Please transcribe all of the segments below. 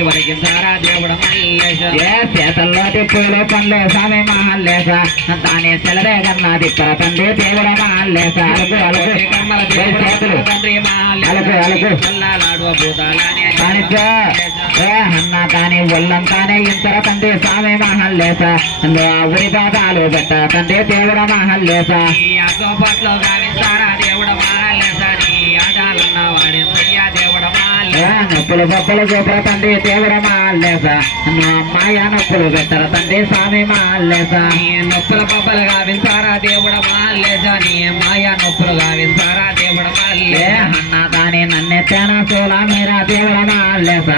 వాడికి వరికించారా దేవుడు మల్లేశ ఏ చేతల్లోటి పూలు పండ్లు స్వామి మహల్లేశ దాని సెలవే కన్నా తిప్పర తండ్రి దేవుడు మహల్లేశ అలుకు అలుకు కమ్మల దేవుడు తండ్రి అలుకు అలుకు మల్లాడు భూతాలని కానిచ్చో ఏ అన్న దాని ఒళ్ళంతానే ఇంతర తండ్రి స్వామి మహల్లేశ ఉరి పాదాలు పెట్ట తండ్రి దేవుడు మహల్లేశ ఈ అగ్గోపట్లో గావించారా దేవుడు మల్లేశ నీ ఆటాలన్న వాడించయ్యా దేవుడు మల్లేశ నొప్పులు పప్పులు చూపర తండ్రి దేవుడు మహల్లేశ నా అమ్మాయ నొప్పులు పెట్టర తండ్రి స్వామి మహల్లేశ నీ నొప్పుల పబ్బలు గావించారా దేవుడు మల్లేశ నీ మాయా నొప్పులు గావించారా దేవుడు ఏ మల్లేశ అన్న దాని నన్నెత్తేన సోల మీరా దేవుడు మహల్లేశ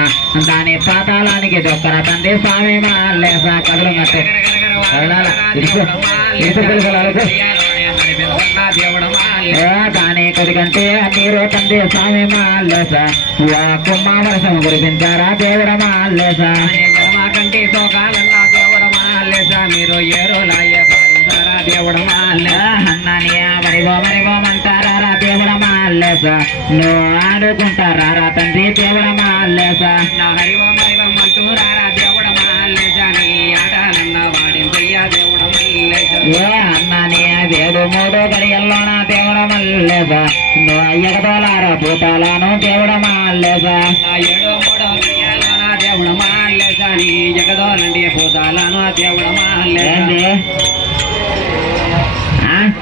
దాని పాతాళానికి దొక్కర తండ్రి స్వామి మహల్లేశ కదులు గట్టే దేవుడు ఏ దాని కొడికంటే నీరు తండ్రి స్వామి మహల్లేశ కుమ్మ వర్షం కురిపించారా దేవుడు మహల్లేశ కంటే సోకాలన్న దేవుడు మల్లేశ మీరు ఏరోలాయ భావించారా దేవుడు మల్లేశ అన్నని మరిగోమంటారా దేవుడు మహల్లేశ నువ్వు ఆడుకుంటారా తండ్రి దేవుడు మహల్లేశ నా హరివం అంటూ రారా దేవుడు మల్లేశ నీ ఆటాలన్న వాడించయ్యా దేవుడు మల్లేశ ఏ అన్నని వేడు మూడు గడియల్లోన దేవుడు మహల్లేశ నువ్వు ఎగదోలారా భూతాలను దేవుడు మహల్లేశ నా ఏడో మూడో గడియాలోన దేవుడు మల్లేశ నీ జగదోలండి భూతాలను దేవుడు మల్లేశ ఏంది